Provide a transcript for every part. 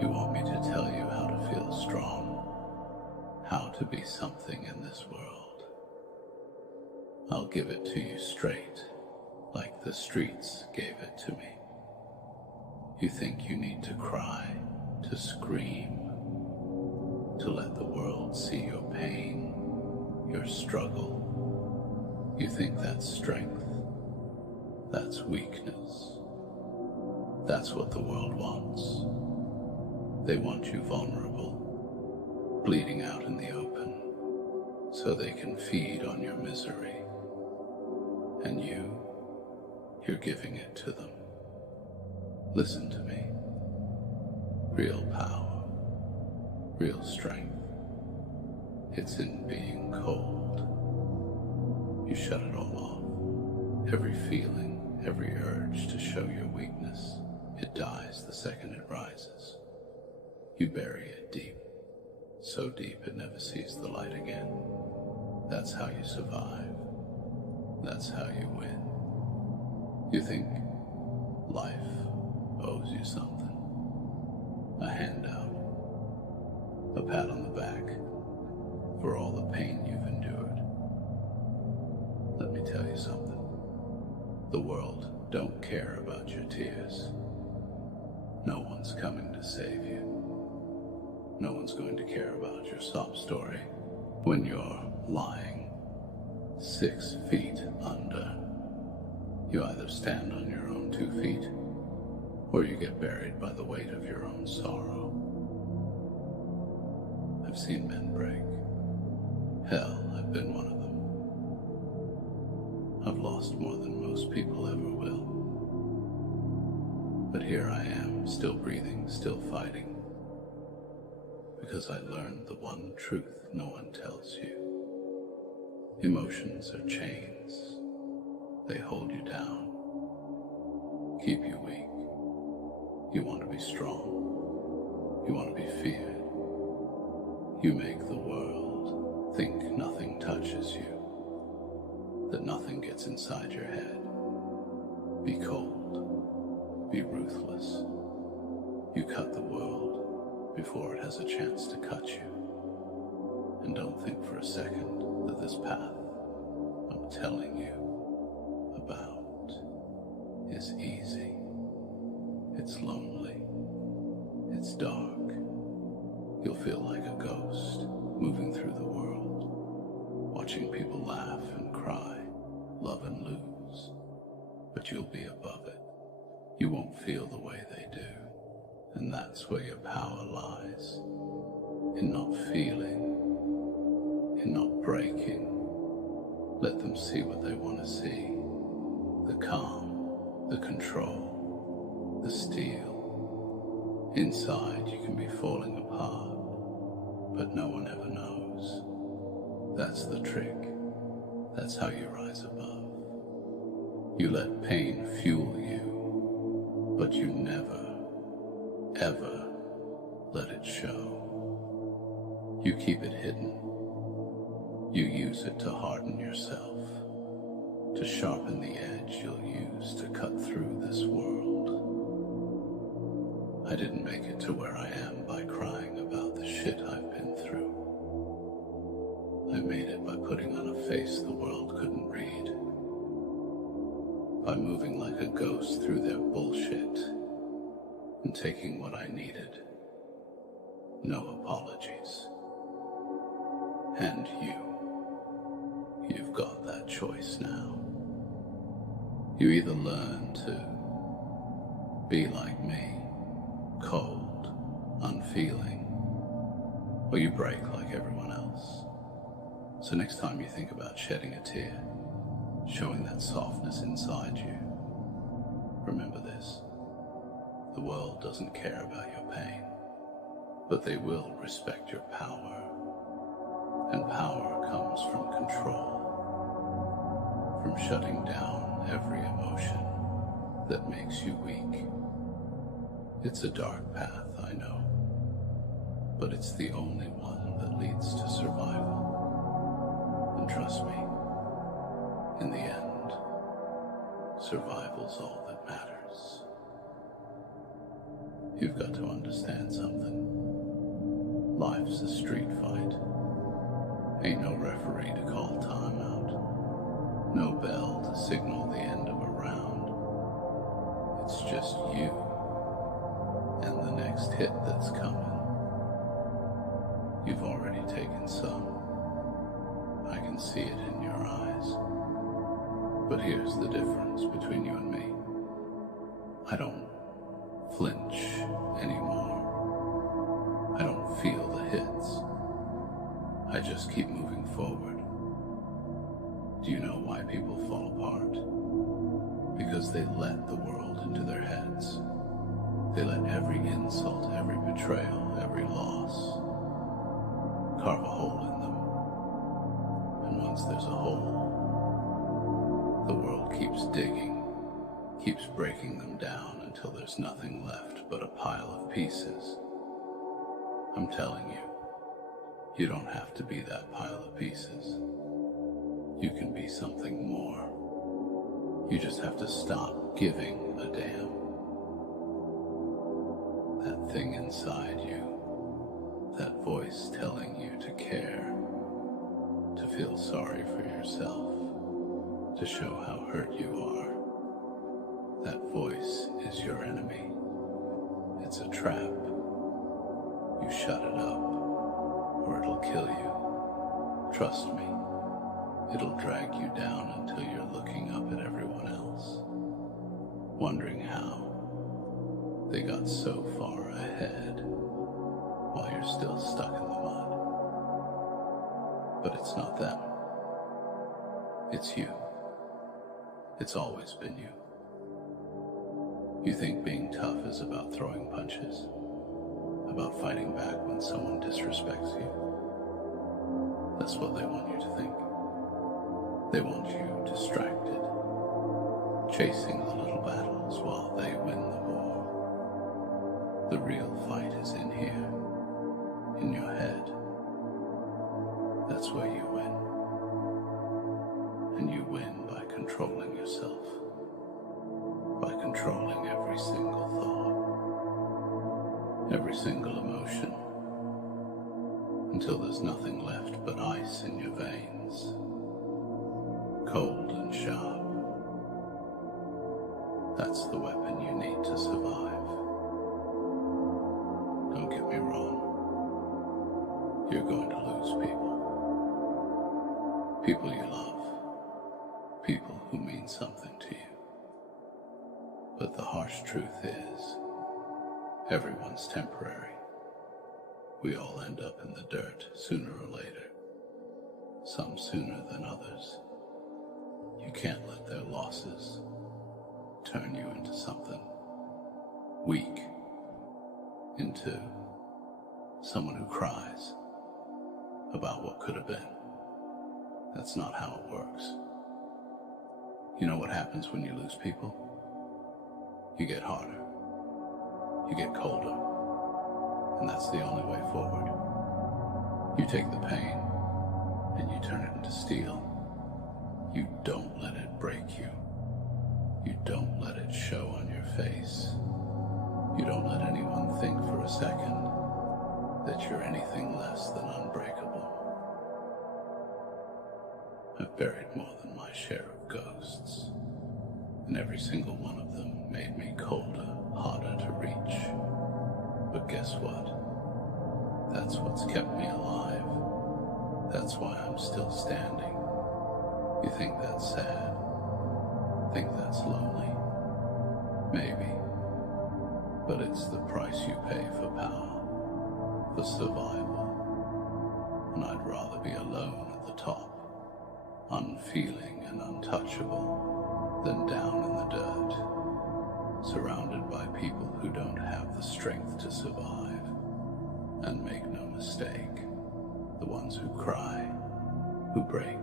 You want me to tell you how to feel strong, how to be something in this world. I'll give it to you straight, like the streets gave it to me. You think you need to cry, to scream, to let the world see your pain, your struggle. You think that's strength. That's weakness. That's what the world wants. They want you vulnerable, bleeding out in the open, so they can feed on your misery. And you're giving it to them. Listen to me. Real power, real strength. It's in being cold. You shut it all off. Every feeling, every urge to show your weakness, it dies the second it rises. You bury it deep, so deep it never sees the light again. That's how you survive. That's how you win. You think life owes you something. A handout, a pat on the back for all the pain you've endured. Let me tell you something. The world don't care about your tears. No one's coming to save you. No one's going to care about your sob story when you're lying 6 feet under. You either stand on your own 2 feet, or you get buried by the weight of your own sorrow. I've seen men break. Hell, I've been one of them. I've lost more than most people ever will. But here I am, still breathing, still fighting. Because I learned the one truth no one tells you. Emotions are chains. They hold you down, keep you weak. You want to be strong. You want to be feared. You make the world think nothing touches you, that nothing gets inside your head. Be cold. Be ruthless. You cut the world before it has a chance to cut you. And don't think for a second that this path I'm telling you about is easy. It's lonely. It's dark. You'll feel like a ghost moving through the world, watching people laugh and cry, love and lose. But you'll be above it. You won't feel the way they do. And that's where your power lies. In not feeling, in not breaking. Let them see what they want to see. The calm, the control, the steel. Inside you can be falling apart, but no one ever knows. That's the trick. That's how you rise above. You let pain fuel you, but you never, ever let it show. You keep it hidden. You use it to harden yourself, to sharpen the edge you'll use to cut through this world. I didn't make it to where I am by crying about the shit I've been through. I made it by putting on a face the world couldn't read, by moving like a ghost through their bullshit and taking what I needed. No apologies. And you've got that choice now. You either learn to be like me, cold, unfeeling, or you break like everyone else. So next time you think about shedding a tear, showing that softness inside you, remember this. The world doesn't care about your pain, but they will respect your power. And power comes from control, from shutting down every emotion that makes you weak. It's a dark path, I know, but it's the only one that leads to survival. And trust me, in the end, survival's all that matters. You've got to understand something. Life's a street fight. Ain't no referee to call time out. No bell to signal the end of a round. It's just you and the next hit that's coming. You've already taken some. I can see it in your eyes. But here's the difference between you and me. I don't flinch anymore. I don't feel the hits. I just keep moving forward. Do you know why people fall apart? Because they let the world into their heads. They let every insult, every betrayal, every loss carve a hole in them. And once there's a hole, the world keeps digging, keeps breaking them down until there's nothing left but a pile of pieces. I'm telling you, you don't have to be that pile of pieces. You can be something more. You just have to stop giving a damn. That thing inside you, that voice telling you to care, to feel sorry for yourself, to show how hurt you are. That voice is your enemy. It's a trap. You shut it up, or it'll kill you. Trust me, it'll drag you down until you're looking up at everyone else, wondering how they got so far ahead while you're still stuck in the mud. But it's not them. It's you. It's always been you. You think being tough is about throwing punches, about fighting back when someone disrespects you. That's what they want you to think. They want you distracted, chasing the little battles while they win the war. The real fight is in here, in your head. That's where you win. And you win by controlling yourself, by controlling every single thought, every single emotion, until there's nothing left but ice in your veins, cold and sharp. That's the weapon you need to survive. Don't get me wrong. You're going to lose people. People you love. People who mean something to you. But the harsh truth is, everyone's temporary. We all end up in the dirt sooner or later. Some sooner than others. You can't let their losses turn you into something weak, into someone who cries about what could have been. That's not how it works. You know what happens when you lose people? You get harder. You get colder. And that's the only way forward. You take the pain and you turn it into steel. You don't let it break you. You don't let it show on your face. You don't let anyone think for a second that you're anything less than unbreakable. I've buried more than my share of ghosts, and every single one of them made me colder, harder to reach. But guess what? That's what's kept me alive. That's why I'm still standing. You think that's sad? Think that's lonely? Maybe. But it's the price you pay for power, for survival. And I'd rather be alone at the top, unfeeling and untouchable, than down in the dirt, surrounded by people who don't have the strength to survive. And make no mistake, the ones who cry, who break,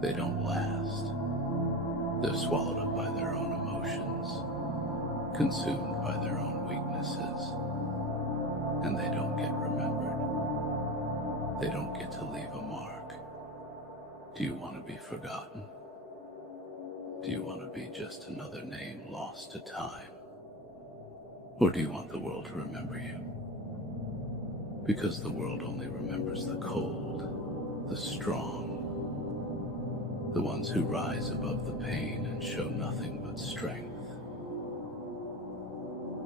they don't last. They're swallowed up by their own emotions, consumed by their own weaknesses, and they don't get remembered. They don't get to leave a mark. Do you want to be forgotten? Do you want to be just another name lost to time? Or do you want the world to remember you? Because the world only remembers the cold, the strong, the ones who rise above the pain and show nothing but strength.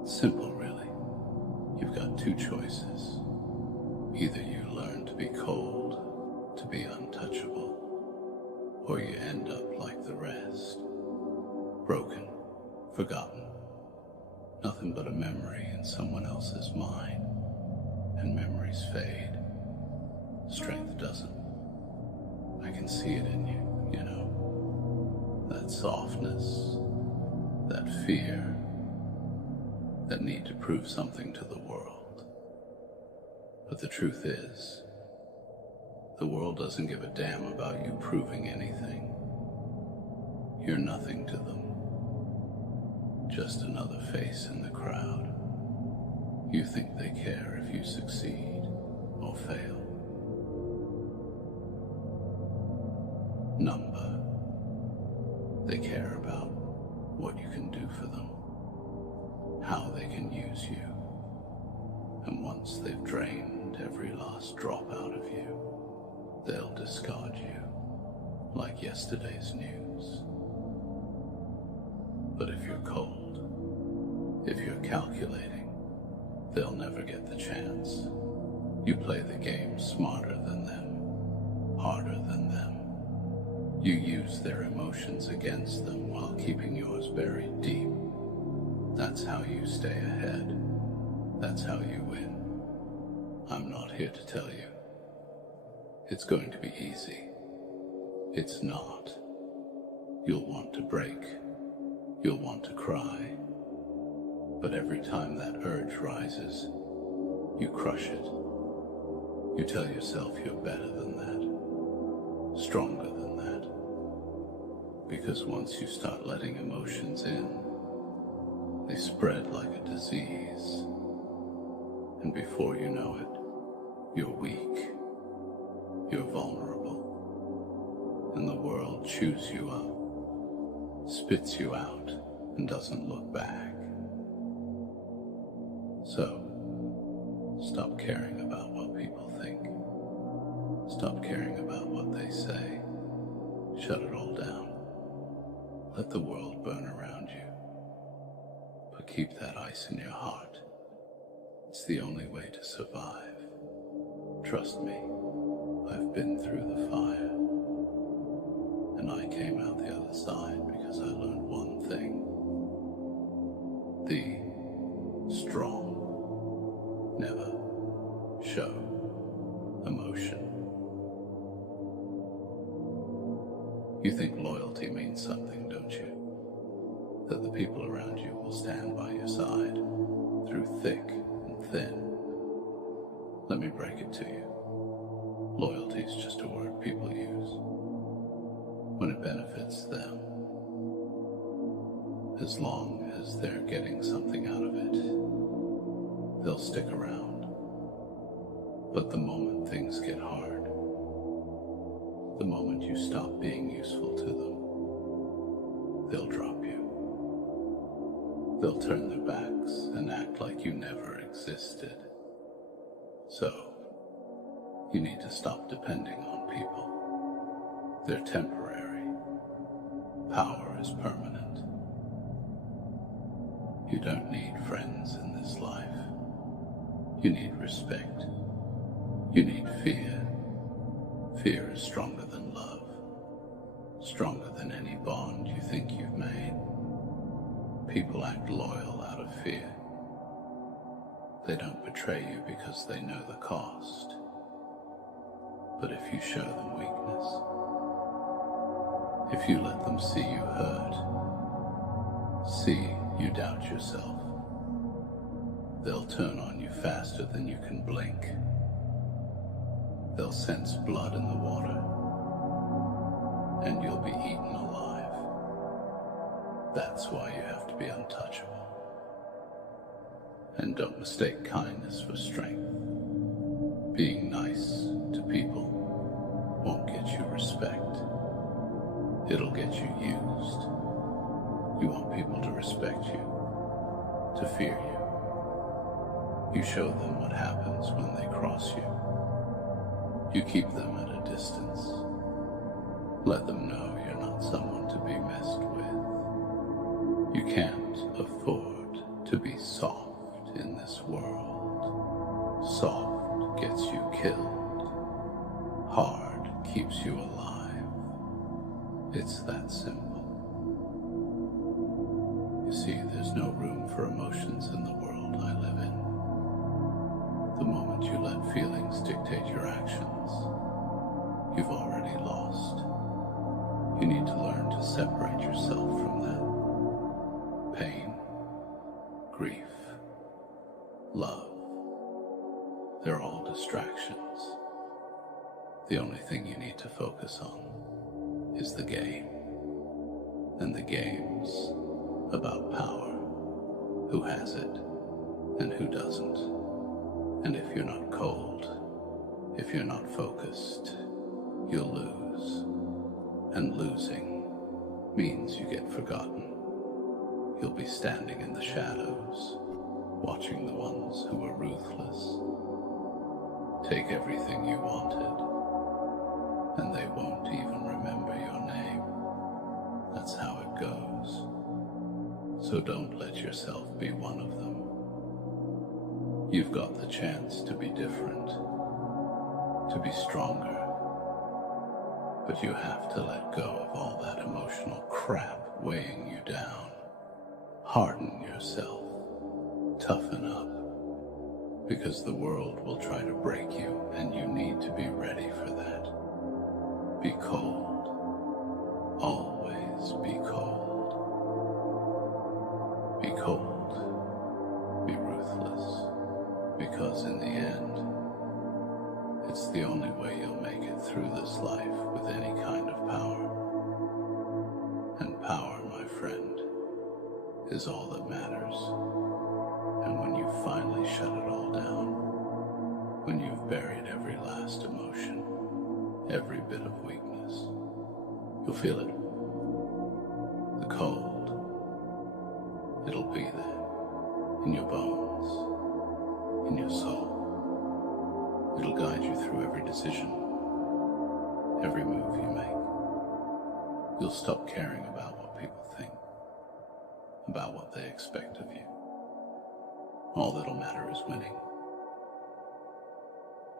Simple, really. You've got two choices. Either you learn to be cold, to be untouchable, or you end up like the rest. Broken, forgotten, nothing but a memory in someone else's mind. And memories fade. Strength doesn't. I can see it in you, you know. That softness, that fear, that need to prove something to the world. But the truth is, the world doesn't give a damn about you proving anything. You're nothing to them. Just another face in the crowd. You think they care if you succeed or fail. Number. They care about what you can do for them, how they can use you, and once they've drained every last drop out of you, they'll discard you like yesterday's news. But if you're cold, if you're calculating, they'll never get the chance. You play the game smarter than them, harder than them. You use their emotions against them while keeping yours buried deep. That's how you stay ahead. That's how you win. I'm not here to tell you it's going to be easy. It's not. You'll want to break. You'll want to cry. But every time that urge rises, you crush it. You tell yourself you're better than that, stronger than that. Because once you start letting emotions in, they spread like a disease. And before you know it, you're weak, you're vulnerable, and the world chews you up, spits you out, and doesn't look back. So, stop caring about what people think. Stop caring about what they say. Shut it all down. Let the world burn around you. But keep that ice in your heart. It's the only way to survive. Trust me, I've been through the fire. And I came out the other side because I learned one thing. The strong never show emotion. You think loyalty means something, don't you? That the people around you will stand by your side through thick and thin. Let me break it to you. Loyalty is just a word people use when it benefits them. As long as they're getting something out of it, they'll stick around. But the moment things get hard, the moment you stop being useful to them, they'll drop you. They'll turn their backs and act like you never existed. So, you need to stop depending on people. They're temporary. Power is permanent. You don't need friends in this life. You need respect. You need fear. Fear is stronger than love. Stronger than any bond you think you've made. People act loyal out of fear. They don't betray you because they know the cost. But if you show them weakness, if you let them see you hurt, see you doubt yourself, they'll turn on you faster than you can blink. They'll sense blood in the water, and you'll be eaten alive. That's why you have to be untouchable. And don't mistake kindness for strength. Being nice to people won't get you respect. It'll get you used. You want people to respect you, to fear you, You show them what happens when they cross you. You keep them at a distance. Let them know you're not someone to be messed with. You can't afford to be soft in this world. Soft gets you killed. Hard keeps you alive. It's that simple. You see, there's no room for emotions in the world I live in. The moment you let feelings dictate your actions, you've already lost. You need to learn to separate yourself from that. Pain, grief, love, they're all distractions. The only thing you need to focus on is the game. And the game's about power. Who has it and who doesn't. And if you're not cold, if you're not focused, you'll lose. And losing means you get forgotten. You'll be standing in the shadows, watching the ones who were ruthless take everything you wanted, and they won't even remember your name. That's how it goes. So don't let yourself be one of them. You've got the chance to be different, to be stronger, but you have to let go of all that emotional crap weighing you down. Harden yourself, toughen up, because the world will try to break you, and you need to be ready for that. Be cold, always be cold. Be cold, be ruthless, because in the end, it's the only way you'll make it through this life with any kind of power. And power, my friend, is all that matters. And when you finally shut it all down, when you've buried every last emotion, every bit of weakness, you'll feel it. The cold. It'll be there, in your bones, in your soul. It'll guide you through every decision, every move you make. You'll stop caring about what people think, about what they expect of you. All that'll matter is winning.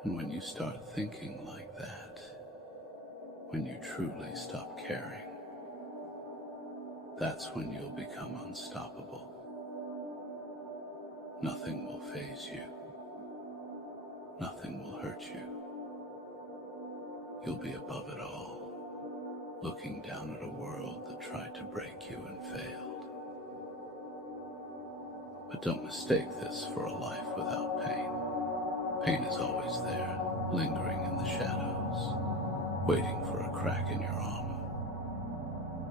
And when you start thinking like that, when you truly stop caring, that's when you'll become unstoppable. Nothing will faze you. Nothing will hurt you. You'll be above it all, looking down at a world that tried to break you and failed. But don't mistake this for a life without pain. Pain is always there, lingering in the shadows, waiting for a crack in your armor.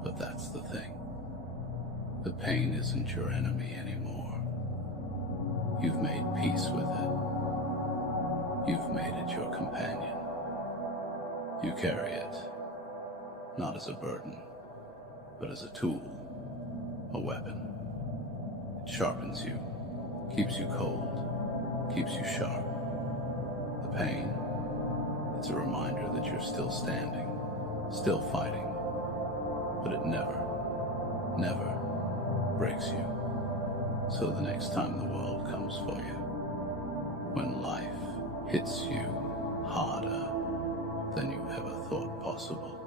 But that's the thing. The pain isn't your enemy anymore. You've made peace with it. You've made it your companion. You carry it, not as a burden, but as a tool, a weapon. It sharpens you, keeps you cold, keeps you sharp. The pain, it's a reminder that you're still standing, still fighting, but it never breaks you. So the next time the world comes for you, when life hits you harder than you ever thought possible,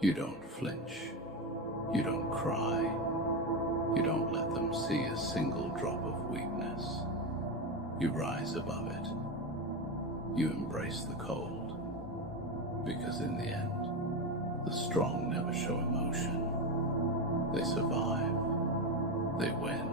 you don't flinch, you don't cry, you don't let them see a single drop of weakness. You rise above it. You embrace the cold, because in the end, the strong never show emotion. They survive, they win.